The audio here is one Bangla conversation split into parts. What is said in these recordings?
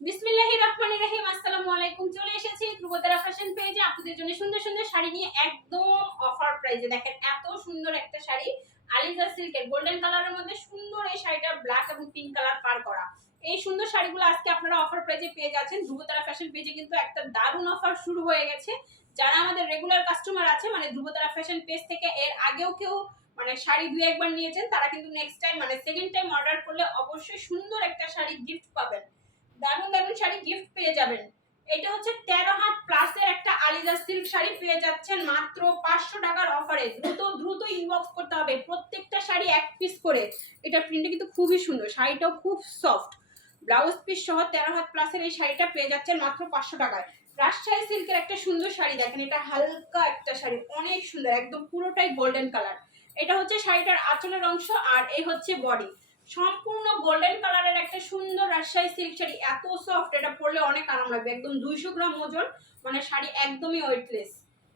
বিসমিল্লাহির রহমানির রহিম। আসসালামু আলাইকুম। চলে এসেছি ধ্রুবতারা ফ্যাশন পেজে আপনাদের জন্য সুন্দর সুন্দর শাড়ি নিয়ে, একদম অফার প্রাইসে। দেখেন এত সুন্দর একটা শাড়ি, আলিজা সিল্কের গোল্ডেন কালারের মধ্যে সুন্দর এই শাড়িটা ব্ল্যাক এবং পিঙ্ক কালার পার করা। এই সুন্দর শাড়িগুলো আজকে আপনারা অফার প্রাইসে পেয়ে যাচ্ছেন। ধ্রুবতারা ফ্যাশন পেজে কিন্তু একটা দারুণ অফার শুরু হয়ে গেছে। যারা আমাদের রেগুলার কাস্টমার আছে, মানে ধ্রুবতারা ফ্যাশন পেজ থেকে এর আগেও কেউ মানে শাড়ি দুই একবার নিয়েছেন, তারা কিন্তু নেক্সট টাইম মানে সেকেন্ড টাইম অর্ডার করলে অবশ্যই সুন্দর একটা শাড়ি গিফট পাবেন। দারুণ দারুণ শাড়ি গিফট পেয়ে যাবেন। এটা হচ্ছে 13 হাত প্লাসের একটা আলিজা সিল্ক শাড়ি পেয়ে যাচ্ছেন মাত্র 500 টাকার অফারে। দ্রুত দ্রুত ইনবক্স করতে হবে। প্রত্যেকটা শাড়ি এক পিস করে। এটা প্রিন্টটা কিন্তু খুবই সুন্দর, শাড়িটাও খুব সফট। ব্লাউজ পিস সহ 13 হাত প্লাসের এই শাড়িটা পেয়ে যাচ্ছেন মাত্র 500 টাকায়। রাজশাহী সিল্কের একটা সুন্দর শাড়ি দেখেন, এটা হালকা একটা শাড়ি, অনেক সুন্দর, একদম পুরোটাই গোল্ডেন কালার। এটা হচ্ছে শাড়িটার আঁচলের অংশ, আর এই হচ্ছে বডি। সম্পূর্ণ গোল্ডেন কালারের একটা সুন্দর রাজশাহী সিল্ক শাড়ি, এত সফট, এটা পরলে অনেক আরাম লাগবে। একদম 200 গ্রাম ওজন, মানে শাড়ি একদমই ওয়েটলেস।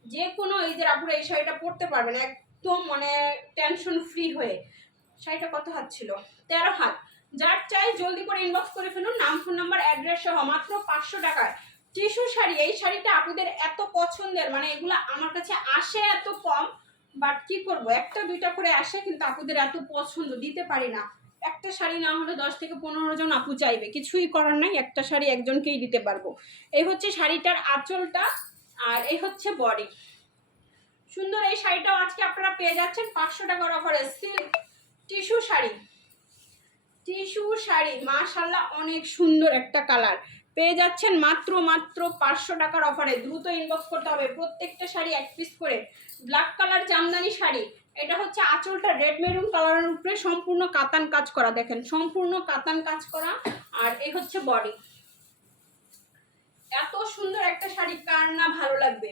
যে কোনো এই যে আপুরা এই শাড়িটা পরতে পারবেন একদম মানে টেনশন ফ্রি হয়ে। শাড়িটা কত হাত ছিল? 13 হাত। যার চাই জলদি করে ইনবক্স করে ফেলুন, নাম ফোন নাম্বার অ্যাড্রেস সহ, মাত্র 500 টাকায়। টিস্যু শাড়ি, এই শাড়িটা আপুদের এত পছন্দের, মানে এগুলা আমার কাছে আসে এত কম, বাট কি করব, একটা দুইটা করে আসে, কিন্তু আপুদের এত পছন্দ, দিতে পারি না। একটা শাড়ি না হলে 10 থেকে 15 জন আপু চাইবে, কিছুই করার নাই, একটা শাড়ি একজনকেই দিতে পারবো। এই হচ্ছে শাড়িটার আঁচলটা, আর এই হচ্ছে বডি। সুন্দর এই শাড়িটাও আজকে আপনারা পেয়ে যাচ্ছেন 500 টাকার অফারে। Silk tissue sari, tissue sari মাশাআল্লাহ অনেক সুন্দর একটা কালার পেয়ে যাচ্ছেন মাত্র 500 টাকার অফারে। দ্রুত ইনবক্স করতে হবে। প্রত্যেকটা শাড়ি এক পিস করে। ব্ল্যাক কালার জামদানি শাড়ি, এটা হচ্ছে আঁচলটা রেড মেরুন কালারের উপরে সম্পূর্ণ কাতান কাজ করা, দেখেন সম্পূর্ণ কাতান কাজ করা। আর এই হচ্ছে বডি। এত সুন্দর একটা শাড়ি কার না ভালো লাগবে,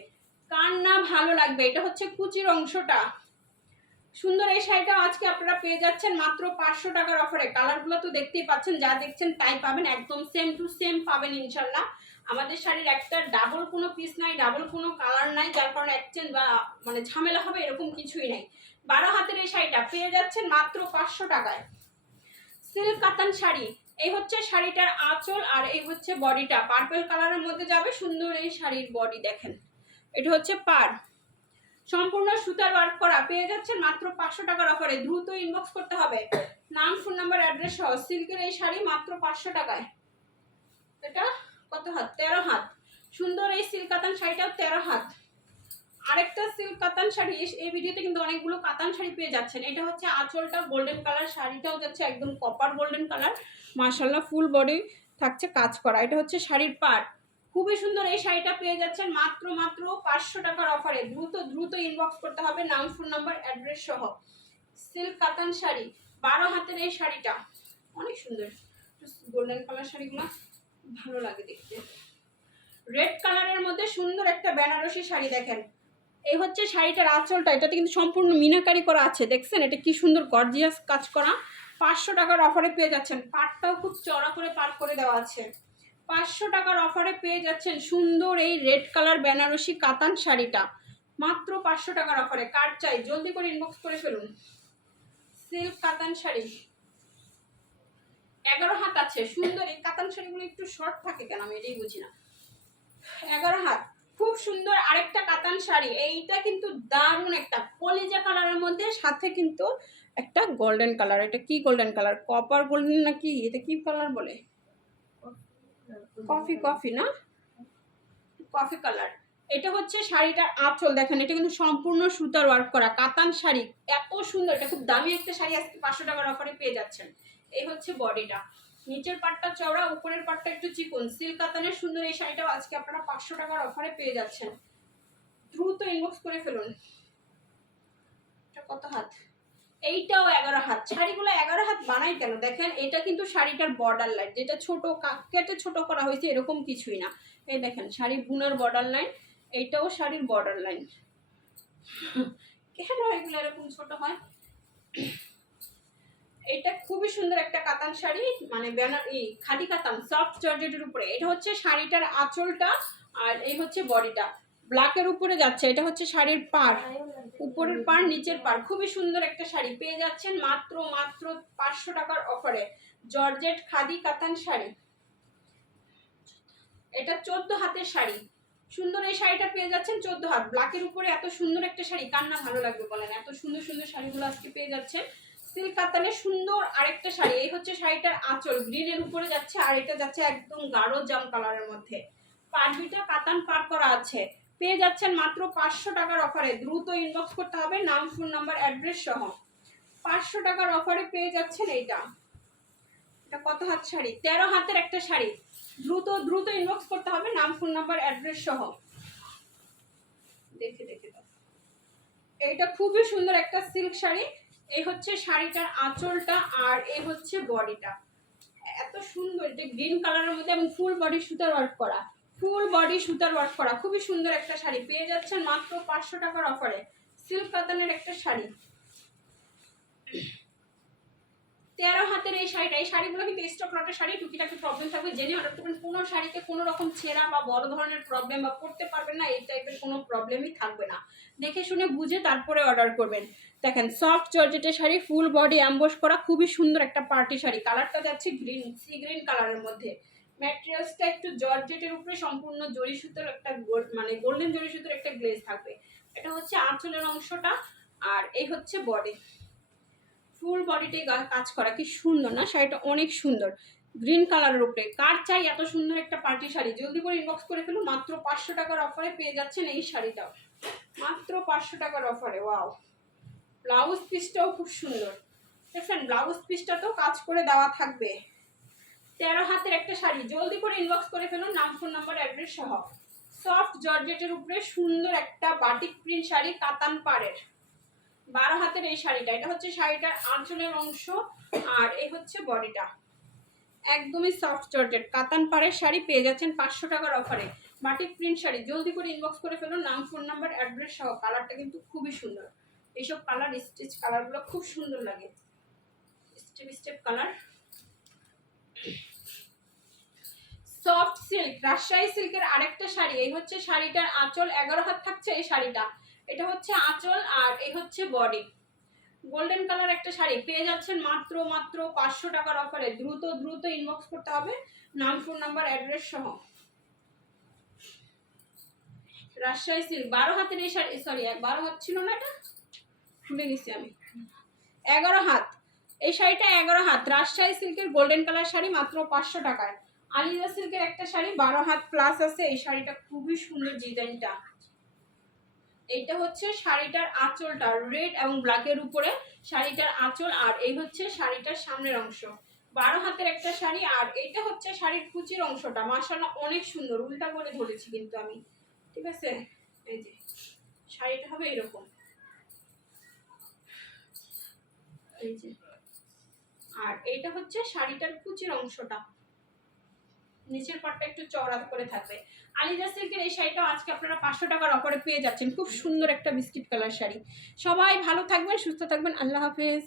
কার না ভালো লাগবে। এটা হচ্ছে কুচির অংশটা। সুন্দর এই শাড়িটা আজকে আপনারা পেয়ে যাচ্ছেন মাত্র 500 টাকার অফারে। কালারগুলো তো দেখতেই পাচ্ছেন, যা দেখছেন তাই পাবেন, একদম সেম টু সেম পাবেন ইনশাল্লাহ। আমাদের শাড়ির একটা ডাবল কোনো পিস নাই, ডাবল কোনো কালার নাই, যার কারণে এক্সচেঞ্জ বা মানে ঝামেলা হবে এরকম কিছুই নাই। 12 হাতের এই শাড়িটা পেয়ে যাচ্ছেন মাত্র 500 টাকায়। সিল্ক কাতান শাড়ি, এই হচ্ছে শাড়িটার আঁচল, আর এই হচ্ছে বডিটা। পার্পল কালারের মধ্যে যাবে সুন্দর এই শাড়ির বডি, দেখেন এটা হচ্ছে পার, সম্পূর্ণ সুতার ওয়ার্ক করা। পেয়ে যাচ্ছেন মাত্র 500 টাকার অফারে। দ্রুত ইনবক্স করতে হবে, নাম ফোন নাম্বার অ্যাড্রেস সহ। সিল্কের এই শাড়ি মাত্র 500 টাকায়। এটা কত হাত? 13 হাত। সুন্দর এই সিল্ক কাতান শাড়িটাও 13 হাত। আরেকটা সিল্ক কাতান শাড়ি, এই ভিডিওতে কিন্তু অনেকগুলো কাতান শাড়ি পেয়ে যাচ্ছেন। এটা হচ্ছে আঁচলটা গোল্ডেন কালার, শাড়িটাও যাচ্ছে একদম কপার গোল্ডেন কালার। মাশাআল্লাহ ফুল বডি থাকছে কাজ করা। এটা হচ্ছে শাড়ির পাড়, খুবই সুন্দর এই শাড়িটা পেয়ে যাচ্ছেন মাত্র 500 টাকার অফারে। দ্রুত দ্রুত ইনবক্স করতে হবে, নাম ফোন নাম্বার অ্যাড্রেস সহ। সিল্ক কাতান শাড়ি 12 হাতের এই শাড়িটা অনেক সুন্দর। গোল্ডেন কালার শাড়িগুলো ভালো লাগে দেখতে। রেড কালারের মধ্যে সুন্দর একটা বেনারসি শাড়ি, দেখেন এই হচ্ছে শাড়িটার আঁচলটা। এটাতে কিন্তু সম্পূর্ণ মিনাকারি করা আছে, দেখছেন এটা কি সুন্দর গর্জিয়াস কাজ করা। 500 টাকার অফারে পেয়ে যাচ্ছেন। পাটটাও খুব চড়া করে পার করে দেওয়া আছে। 500 টাকার অফারে পেয়ে যাচ্ছেন সুন্দর এই রেড কালার বেনারসি কাতান শাড়িটা মাত্র 500 টাকার অফারে। কার চাই জলদি করে ইনবক্স করে ফেলুন। সিল্ক কাতান শাড়ি 11 হাত আছে। সুন্দর এই কাতান শাড়িগুলো একটু শর্ট থাকে কেন, আমি এটাই বুঝি না। 11 হাত, খুব সুন্দর আরেকটা কাতান শাড়ি। এইটা কিন্তু দারুণ একটা কলিজা কালারের মধ্যে, সাথে কিন্তু একটা গোল্ডেন কালার। এটা কি গোল্ডেন কালার? কপার গোল্ডেন নাকি এটা কি কালার বলে? কফি কফি না, কফি কালার। এটা হচ্ছে শাড়িটার আঁচল, দেখেন এটা কিন্তু সম্পূর্ণ সুতার ওয়ার্ক করা কাতান শাড়ি, এত সুন্দর। এটা খুব দামি একটা শাড়ি, আজকে 500 টাকার অফারে পেয়ে যাচ্ছেন। এই হচ্ছে বডিটা, নিচের পাটটা চওড়া, উপরের পাটটা একটু চিকন। সিল্ক কাতানের সুন্দর এই শাড়িটাও আজকে আপনারা 500 টাকার অফারে পেয়ে যাচ্ছেন। দ্রুত ইনবক্স করে ফেলুন। এটা কত হাত? এইটাও 11 হাত। শাড়িগুলো 11 হাত বানাই কেন দেখেন, এটা কিন্তু শাড়িটার বর্ডার লাইন, যেটা ছোট কেটে ছোট করা হয়েছে এরকম কিছুই না। এই দেখেন শাড়ির বুনার বর্ডার লাইন, এইটাও শাড়ির বর্ডার লাইন। কেন এগুলো এরকম ছোট হয়? এটা খুবই সুন্দর একটা কাতান শাড়ি, মানে খাদি কাতান সফট জর্জেটের উপরে। এটা হচ্ছে শাড়িটার আঁচলটা, আর এই হচ্ছে বডিটা ব্ল্যাকের উপরে যাচ্ছে। এটা হচ্ছে শাড়ির পাড়, উপরের পাড় নিচের পাড়। খুবই সুন্দর একটা শাড়ি পেয়ে যাচ্ছেন মাত্র 500 টাকার অফারে। জর্জেট খাদি কাতান শাড়ি, এটা 14 হাতের শাড়ি, সুন্দর এই শাড়িটা পেয়ে যাচ্ছেন 14 হাত। ব্ল্যাকের উপরে এত সুন্দর একটা শাড়ি কার না ভালো লাগবে বলেন, এত সুন্দর সুন্দর শাড়িগুলো আজকে পেয়ে যাচ্ছেন। সিল্ক কাতানের সুন্দর আরেকটা শাড়ি, এই হচ্ছে শাড়িটার আঁচল, গ্রিনের উপরে যাচ্ছে আর এটা যাচ্ছে একদম গাঢ় জাম কালারের মধ্যে। পার দুইটা কাতান পার করা আছে, পেয়ে যাচ্ছেন মাত্র 500 টাকার অফারে। দ্রুত ইনবক্স করতে হবে নাম, ফোন নাম্বার, অ্যাড্রেস সহ। 500 টাকার অফারে পেয়ে যাচ্ছেন এইটা। এটা কত হাত শাড়ি? 13 হাতের একটা শাড়ি। দ্রুত দ্রুত ইনবক্স করতে হবে নাম, ফোন নাম্বার, অ্যাড্রেস সহ। দেখে দেখে দাও, এইটা খুবই সুন্দর একটা সিল্ক শাড়ি। এই হচ্ছে শাড়িটার আঁচলটা আর এই হচ্ছে বডিটা, এত সুন্দর। এটা গ্রিন কালারের মধ্যে এবং ফুল বডি সুতার ওয়ার্ক করা, ফুল বডি সুতার ওয়ার্ক করা, খুবই সুন্দর একটা শাড়ি পেয়ে যাচ্ছেন মাত্র 500 টাকার অফারে। সিল্ক কাতানের একটা শাড়ি, 13 হাতের এই শাড়িটা। এই শাড়িগুলো কিন্তু স্টক লটের শাড়ি, টুকিটাকি প্রবলেম থাকবে জেনে অর্ডার করবেন। কোনো শাড়িতে কোনো রকম ছেঁড়া বা বড় ধরনের প্রবলেম বা পড়তে পারবেন না, এই টাইপের কোনো প্রবলেমই থাকবে না। দেখে শুনে বুঝে তারপরে অর্ডার করবেন। দেখেন সফট জর্জেটের শাড়ি, ফুল বডি অ্যাম্বস করা, খুবই সুন্দর একটা পার্টি শাড়ি। কালারটা যাচ্ছে গ্রিন, সি গ্রিন কালারের মধ্যে। ম্যাটেরিয়ালসটা একটু জর্জেটের উপরে সম্পূর্ণ জরি সুতোর একটা মানে গোল্ডেন জরি সুতোর একটা গ্লেজ থাকবে। এটা হচ্ছে আঁচলের অংশটা আর এই হচ্ছে বডি, ফুল বডিতে কাজ করা। কি সুন্দর না শাড়িটা, অনেক সুন্দর গ্রিন কালারের উপরে। কার চাই এত সুন্দর একটা পার্টি শাড়ি? জলদি করে ইনবক্স করে ফেলুন, মাত্র 500 টাকার অফারে পেয়ে যাচ্ছেন এই শাড়িটাও, মাত্র 500 টাকার অফারে। ওয়াও, ব্লাউজ পিসটাও খুব সুন্দর, দেখছেন ব্লাউজ পিসটা তো কাজ করে দেওয়া থাকবে। 13 হাতের একটা শাড়ি, জলদি করে ইনবক্স করে ফেলুন নাম, ফোন নাম্বার, অ্যাড্রেস সহ। সফট জর্জেটের উপরে সুন্দর একটা বাটিক প্রিন্ট শাড়ি, কাতান পাড়ের, 12 হাতের এই শাড়িটা। এটা হচ্ছে শাড়িটার আঁচলের অংশ আর এই হচ্ছে বডিটা, একদমই সফট জর্জেট কাতান পাড়ের শাড়ি পেয়ে যাচ্ছেন 500 টাকার অফারে। বাটিক প্রিন্ট শাড়ি, জলদি করে ইনবক্স করে ফেলুন নাম, ফোন নাম্বার, অ্যাড্রেস সহ। কালারটা কিন্তু খুবই সুন্দর, এইসব কালার স্টিচ কালারগুলো খুব সুন্দর লাগে, step step colour. Soft silk, Rajshahi সিল্কের আরেকটা শাড়ি। এই হচ্ছে শাড়িটার আঁচল, 11 হাত থাকছে এই শাড়িটা। এটা হচ্ছে আঁচল আর এই হচ্ছে বডি, গোল্ডেন কালার একটা শাড়ি পেয়ে যাচ্ছেন মাত্র 500 টাকার অফারে। দ্রুত দ্রুত ইনবক্স করতে হবে নাম, ফোন নাম্বার, অ্যাড্রেস সহ। রাজশাহী সিল্ক 12 হাতের এই শাড়ি, সরি 12 হাত ছিল না, এটা ভুলে গেছি আমি, 11 হাত। এই শাড়িটা 11 হাত, রাজশাহী সিল্কের গোল্ডেন কালার শাড়ি, মাত্র 500 টাকায়। আলিজা সিল্কের একটা শাড়ি 12 হাত প্লাস আছে, এই শাড়িটা খুবই সুন্দর ডিজাইনটা। এইটা হচ্ছে শাড়িটার আঁচলটা, রেড এবং ব্ল্যাকের উপরে শাড়িটার আঁচল আর এই হচ্ছে শাড়িটার সামনের অংশ। 12 হাতের একটা শাড়ি আর এইটা হচ্ছে শাড়ির কুচির অংশটা। মাশাআল্লাহ অনেক সুন্দর, উল্টা করে ধরেছি কিন্তু আমি, ঠিক আছে। এই যে শাড়িটা হবে এরকম, এই যে, আর এইটা হচ্ছে শাড়িটার কুচির অংশটা, নিচের পাটটা একটু চওড়া করে থাকবে। আলিজা সিল্কের এই শাড়িটাও আজকে আপনারা 500 টাকার অফারে পেয়ে যাচ্ছেন। খুব সুন্দর একটা বিস্কিট কালার শাড়ি। সবাই ভালো থাকবেন, সুস্থ থাকবেন, আল্লাহ হাফেজ।